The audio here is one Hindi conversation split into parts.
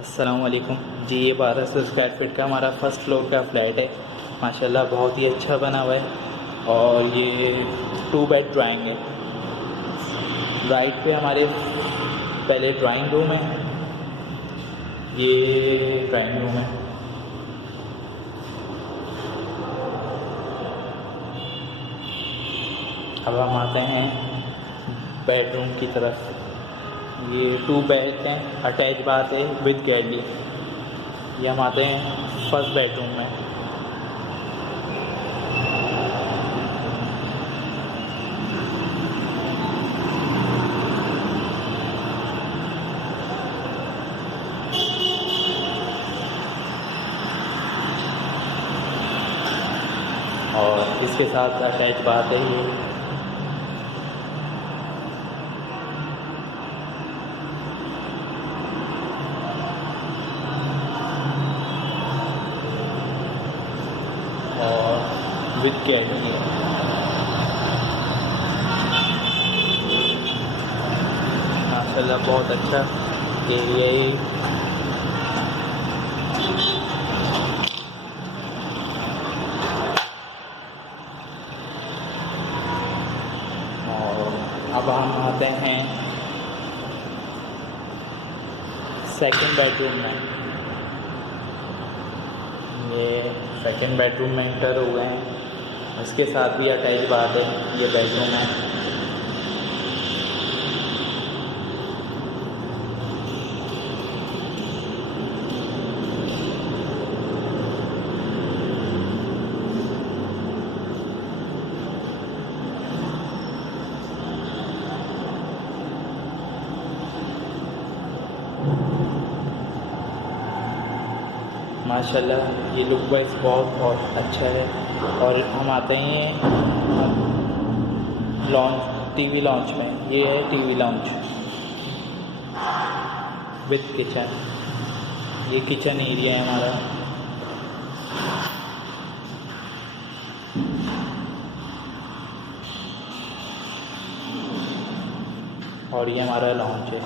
अस्सलाम वालेकुम जी। ये 1200 स्क्वायर फीट का हमारा फर्स्ट फ्लोर का फ्लैट है। माशाल्लाह बहुत ही अच्छा बना हुआ है और ये 2 बेड ड्राइंग है। राइट पे हमारे पहले ड्राइंग रूम है, ये ड्राइंग रूम है। अब हम आते हैं बेडरूम की तरफ। ये 2 बेड हैं, अटैच बाथ है विद गैलरी। ये हम आते हैं फर्स्ट बेडरूम में। और इसके साथ अटैच बाथ है ये। और विद गैलरी है। माशाल्लाह बहुत अच्छा एरिया है। और अब हम आते हैं सेकंड बेडरूम में। ये सेकंड बेडरूम में एंटर हो गए हैं। इसके साथ भी अटैच बात है, ये बेडरूम है। माशाल्लाह ये लुक वाइज बहुत अच्छा है। और हम आते हैं लॉन्च, टीवी लॉन्च में। ये है टीवी लॉन्च विद किचन। ये किचन एरिया है हमारा। और ये हमारा लॉन्च है।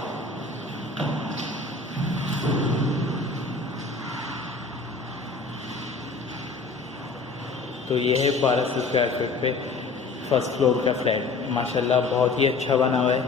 तो ये है 1200 स्क्वायर फीट पे फर्स्ट फ्लोर का फ्लैट। माशाल्लाह बहुत ही अच्छा बना हुआ है।